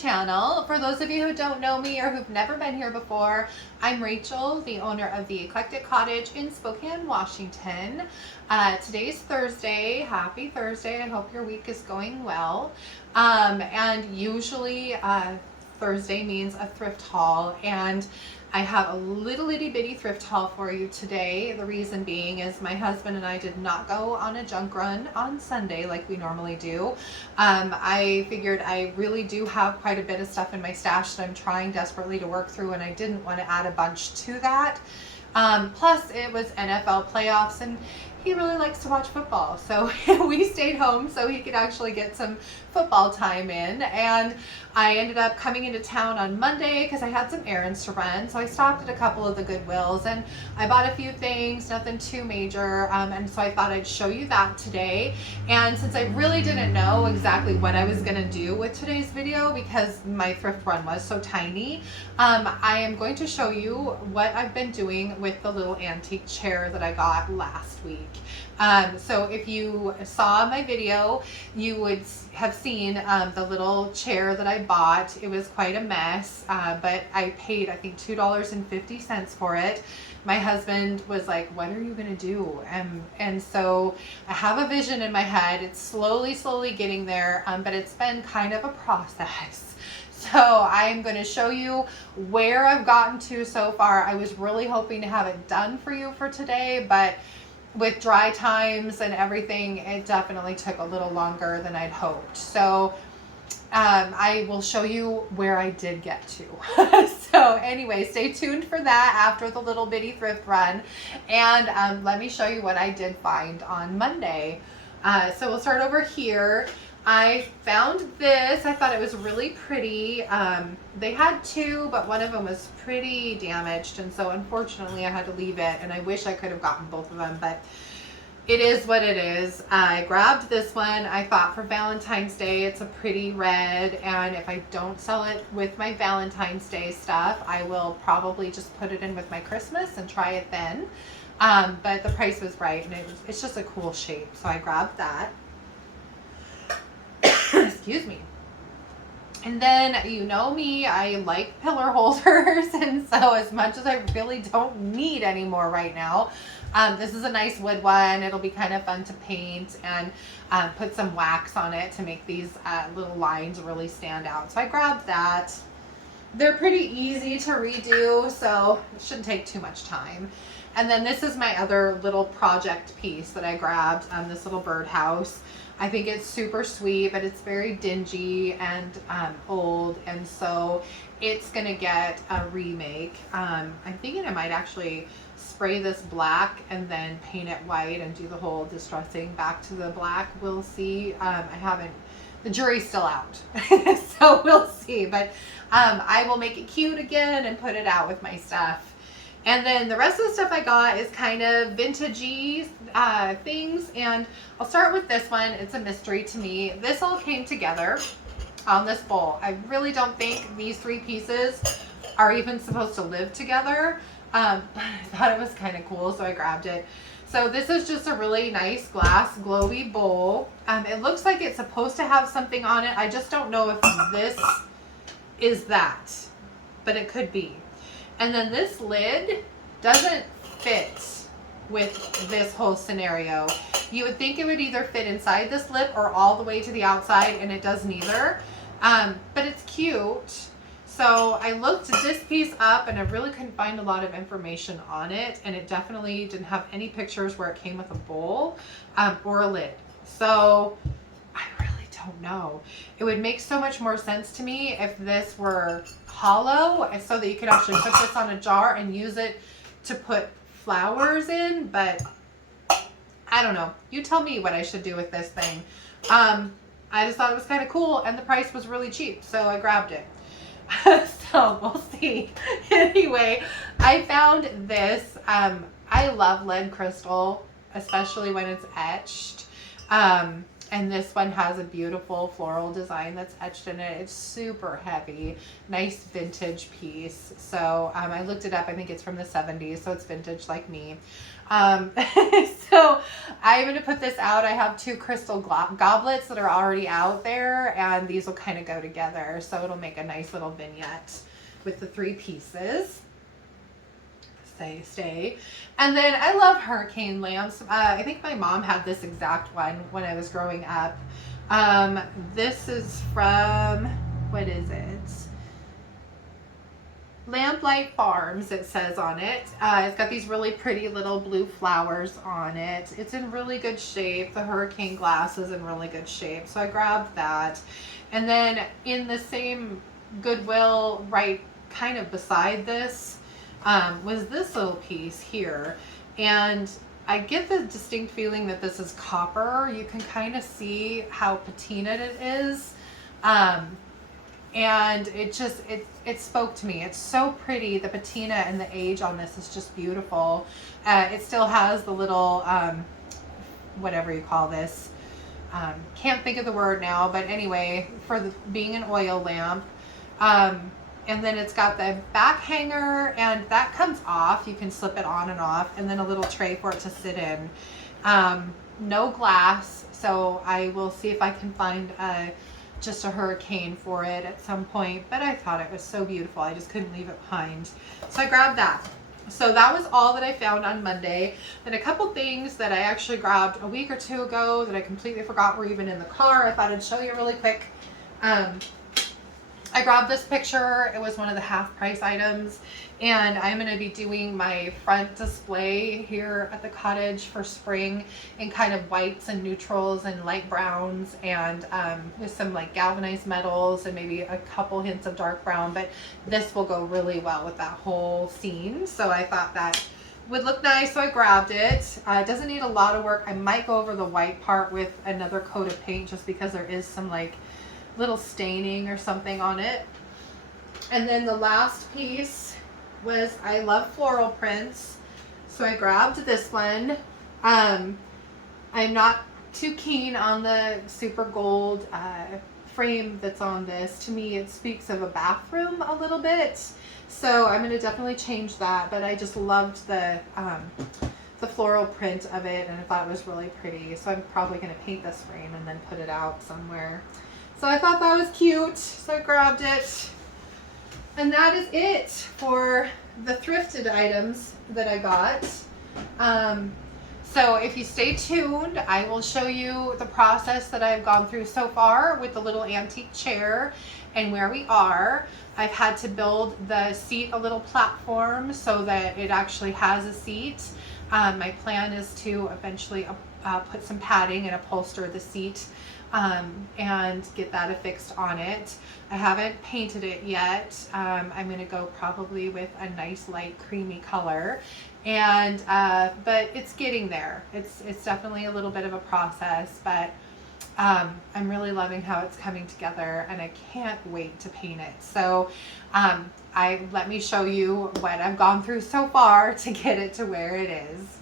channel. For those of you who don't know me or who've never been here before, I'm Rachel, the owner of the Eclectic Cottage in Spokane, Washington. Today's Thursday. Happy Thursday. I hope your week is going well. And usually Thursday means a thrift haul, and I have a little itty bitty thrift haul for you today. The reason being is my husband and I did not go on a junk run on Sunday like we normally do. I figured I really do have quite a bit of stuff in my stash that I'm trying desperately to work through, and I didn't want to add a bunch to that. Plus it was NFL playoffs and he really likes to watch football, so we stayed home so he could actually get some football time in. And I ended up coming into town on Monday because I had some errands to run, so I stopped at a couple of the Goodwills and I bought a few things, nothing too major, and so I thought I'd show you that today. And since I really didn't know exactly what I was going to do with today's video because my thrift run was so tiny, I am going to show you what I've been doing with the little antique chair that I got last week. So if you saw my video, you would have seen the little chair that I bought. It was quite a mess, but I paid, I think, $2.50 for it. My husband was like, what are you going to do? And so I have a vision in my head. It's slowly getting there, but it's been kind of a process. So I'm going to show you where I've gotten to so far. I was really hoping to have it done for you for today, but with dry times and everything, it definitely took a little longer than I'd hoped. So I will show you where I did get to. So anyway, stay tuned for that after the little bitty thrift run. And let me show you what I did find on Monday. So we'll start over here. I found this. I thought it was really pretty. They had two, but one of them was pretty damaged, and so unfortunately I had to leave it, and I wish I could have gotten both of them, but it is what it is. I grabbed this one. I thought for Valentine's Day it's a pretty red, and if I don't sell it with my Valentine's Day stuff, I will probably just put it in with my Christmas and try it then. But the price was right, and it's just a cool shape, so I grabbed that. Excuse me. And then, you know me, I like pillar holders, and so as much as I really don't need any more right now, this is a nice wood one. It'll be kind of fun to paint and put some wax on it to make these little lines really stand out. So I grabbed that. They're pretty easy to redo, so it shouldn't take too much time. And then this is my other little project piece that I grabbed, this little birdhouse. I think it's super sweet, but it's very dingy and old, and so it's gonna get a remake. I'm thinking I might actually spray this black and then paint it white and do the whole distressing back to the black. We'll see. I haven't, the jury's still out, so we'll see, but I will make it cute again and put it out with my stuff. And then the rest of the stuff I got is kind of vintagey things, and I'll start with this one. It's a mystery to me. This all came together on this bowl. I really don't think these three pieces are even supposed to live together. I thought it was kind of cool, so I grabbed it. So this is just a really nice glass glowy bowl. It looks like it's supposed to have something on it. I just don't know if this is that, but it could be. And then this lid doesn't fit with this whole scenario. You would think it would either fit inside this lip or all the way to the outside, and it does neither. But it's cute. So I looked this piece up and I really couldn't find a lot of information on it, and it definitely didn't have any pictures where it came with a bowl or a lid. So I really don't know. It would make so much more sense to me if this were hollow, so that you could actually put this on a jar and use it to put flowers in, but I don't know. You tell me what I should do with this thing. I just thought it was kind of cool, and the price was really cheap, so I grabbed it. So we'll see. Anyway, I found this. I love lead crystal, especially when it's etched. And this one has a beautiful floral design that's etched in it. It's super heavy, nice vintage piece. So I looked it up. I think it's from the 70s, so it's vintage like me. So I'm going to put this out. I have two crystal goblets that are already out there, and these will kind of go together. So it'll make a nice little vignette with the 3 pieces. Stay. And then I love hurricane lamps. I think my mom had this exact one when I was growing up. This is from, what is it? Lamplight Farms, it says on it. It's got these really pretty little blue flowers on it. It's in really good shape. The hurricane glass is in really good shape. So I grabbed that. And then in the same Goodwill, right kind of beside this, was this little piece here. And I get the distinct feeling that this is copper. You can kind of see how patinaed it is. And it spoke to me. It's so pretty. The patina and the age on this is just beautiful. It still has the little, whatever you call this. Can't think of the word now, but anyway, being an oil lamp. And then it's got the back hanger, and that comes off. You can slip it on and off, and then a little tray for it to sit in. No glass, so I will see if I can find just a hurricane for it at some point. But I thought it was so beautiful, I just couldn't leave it behind. So I grabbed that. So that was all that I found on Monday. Then a couple things that I actually grabbed a week or 2 ago that I completely forgot were even in the car. I thought I'd show you really quick. I grabbed this picture. It was one of the half price items, and I'm going to be doing my front display here at the cottage for spring in kind of whites and neutrals and light browns, and with some like galvanized metals and maybe a couple hints of dark brown, but this will go really well with that whole scene. So I thought that would look nice, so I grabbed it. It doesn't need a lot of work. I might go over the white part with another coat of paint just because there is some like little staining or something on it. And then the last piece was, I love floral prints, so I grabbed this one. I'm not too keen on the super gold frame that's on this. To me it speaks of a bathroom a little bit, so I'm going to definitely change that. But I just loved the floral print of it, and I thought it was really pretty, so I'm probably going to paint this frame and then put it out somewhere. So I thought that was cute, so I grabbed it. And that is it for the thrifted items that I got. So if you stay tuned, I will show you the process that I've gone through so far with the little antique chair and where we are. I've had to build the seat a little platform so that it actually has a seat. My plan is to eventually put some padding and upholster the seat and get that affixed on it. I haven't painted it yet. I'm going to go probably with a nice light creamy color, and but it's getting there. It's definitely a little bit of a process, but I'm really loving how it's coming together, and I can't wait to paint it. So let me show you what I've gone through so far to get it to where it is.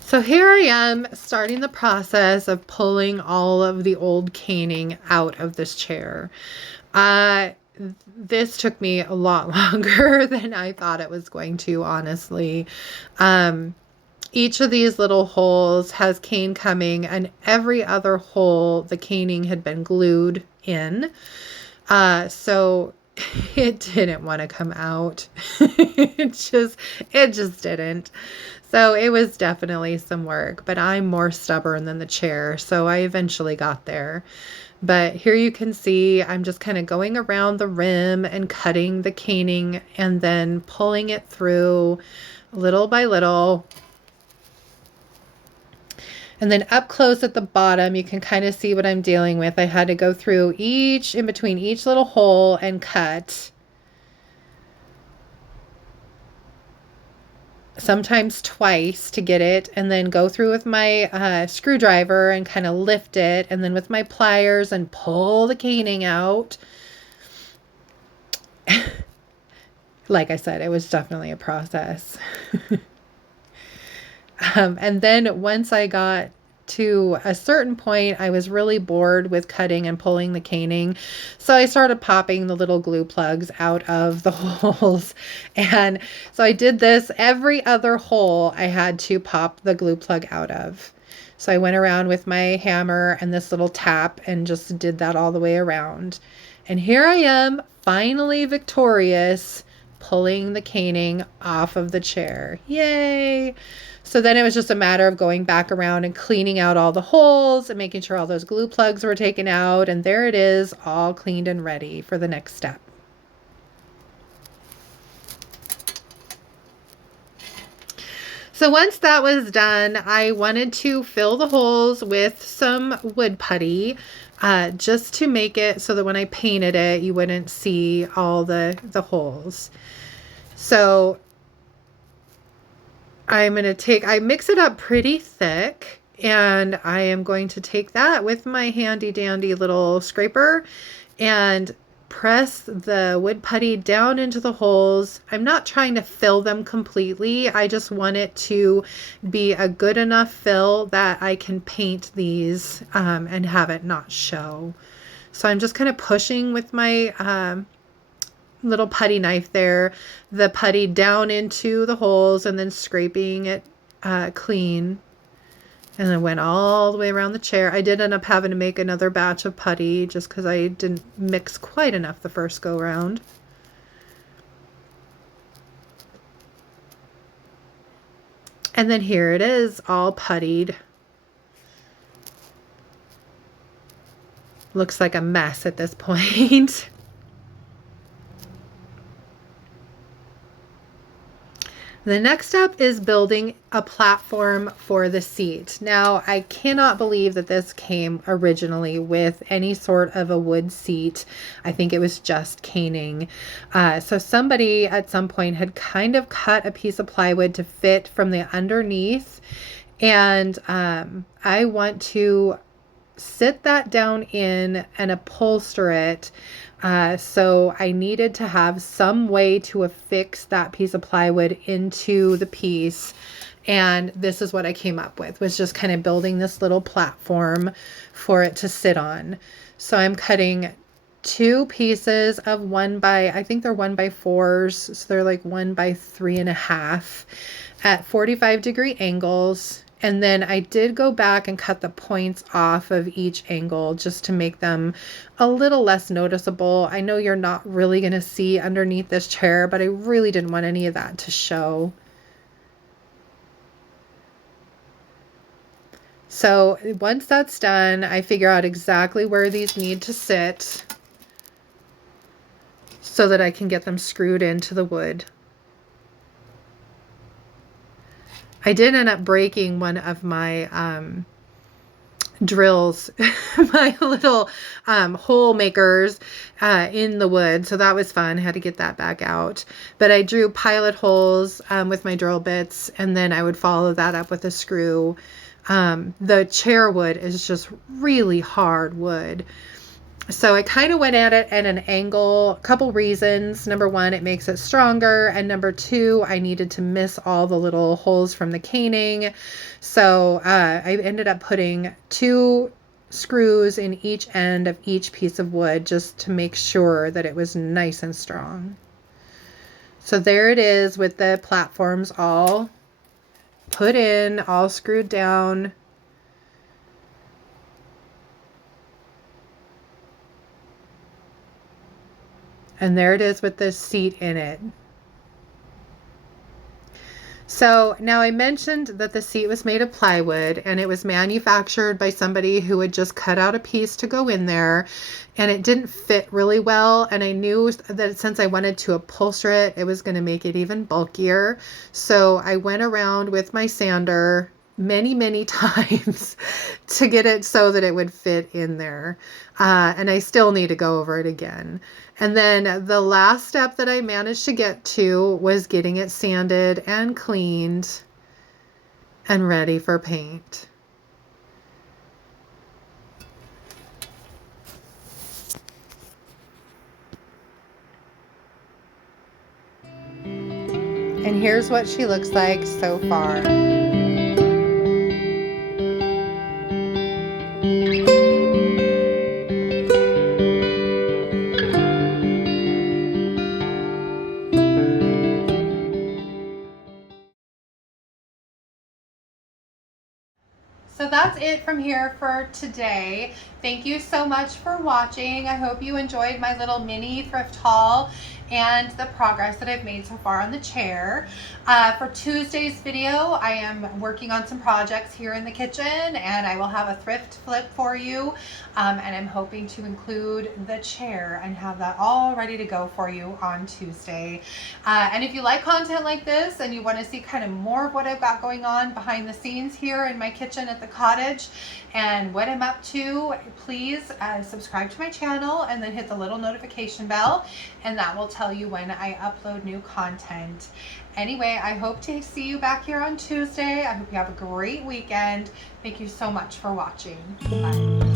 So here I am starting the process of pulling all of the old caning out of this chair. This took me a lot longer than I thought it was going to, honestly. Each of these little holes has cane coming, and every other hole the caning had been glued in. So it didn't want to come out. It just didn't. So it was definitely some work, but I'm more stubborn than the chair, so I eventually got there. But here you can see I'm just kind of going around the rim and cutting the caning and then pulling it through little by little. And then up close at the bottom, you can kind of see what I'm dealing with. I had to go through in between each little hole and cut. Sometimes twice to get it, and then go through with my screwdriver and kind of lift it, and then with my pliers and pull the caning out. Like I said, it was definitely a process. And then once I got to a certain point, I was really bored with cutting and pulling the caning. So I started popping the little glue plugs out of the holes. And so I did this every other hole I had to pop the glue plug out of. So I went around with my hammer and this little tap and just did that all the way around. And here I am, finally victorious, pulling the caning off of the chair. Yay! So then it was just a matter of going back around and cleaning out all the holes and making sure all those glue plugs were taken out. And there it is, all cleaned and ready for the next step. So once that was done, I wanted to fill the holes with some wood putty, just to make it so that when I painted it, you wouldn't see all the holes. So I'm going to I mix it up pretty thick, and I am going to take that with my handy dandy little scraper and press the wood putty down into the holes. I'm not trying to fill them completely. I just want it to be a good enough fill that I can paint these and have it not show. So I'm just kind of pushing with my little putty knife there, the putty down into the holes and then scraping it clean. And then went all the way around the chair. I did end up having to make another batch of putty just because I didn't mix quite enough the first go round. And then here it is, all puttied. Looks like a mess at this point. The next step is building a platform for the seat. Now, I cannot believe that this came originally with any sort of a wood seat. I think it was just caning. So somebody at some point had kind of cut a piece of plywood to fit from the underneath. And I want to sit that down in and upholster it. So I needed to have some way to affix that piece of plywood into the piece. And this is what I came up with, was just kind of building this little platform for it to sit on. So I'm cutting 2 pieces of I think they're 1x4s. So they're like 1x3.5 at 45-degree angles. And then I did go back and cut the points off of each angle just to make them a little less noticeable. I know you're not really going to see underneath this chair, but I really didn't want any of that to show. So once that's done, I figure out exactly where these need to sit so that I can get them screwed into the wood. I did end up breaking one of my drills, my little hole makers in the wood. So that was fun. I had to get that back out. But I drew pilot holes with my drill bits, and then I would follow that up with a screw. The chair wood is just really hard wood. So I kind of went at it at an angle, a couple reasons. Number 1, it makes it stronger. And number 2, I needed to miss all the little holes from the caning. So I ended up putting 2 screws in each end of each piece of wood just to make sure that it was nice and strong. So there it is with the platforms all put in, all screwed down. And there it is with this seat in it. So now I mentioned that the seat was made of plywood, and it was manufactured by somebody who had just cut out a piece to go in there, and it didn't fit really well. And I knew that since I wanted to upholster it, it was going to make it even bulkier. So I went around with my sander many times to get it so that it would fit in there. And I still need to go over it again. And then the last step that I managed to get to was getting it sanded and cleaned and ready for paint. And here's what she looks like so far. So that's it from here for today. Thank you so much for watching. I hope you enjoyed my little mini thrift haul and the progress that I've made so far on the chair. For Tuesday's video, I am working on some projects here in the kitchen, and I will have a thrift flip for you. And I'm hoping to include the chair and have that all ready to go for you on Tuesday. And if you like content like this and you want to see kind of more of what I've got going on behind the scenes here in my kitchen at the cottage and what I'm up to, please subscribe to my channel and then hit the little notification bell, and that will tell you when I upload new content. Anyway, I hope to see you back here on Tuesday. I hope you have a great weekend. Thank you so much for watching. Bye.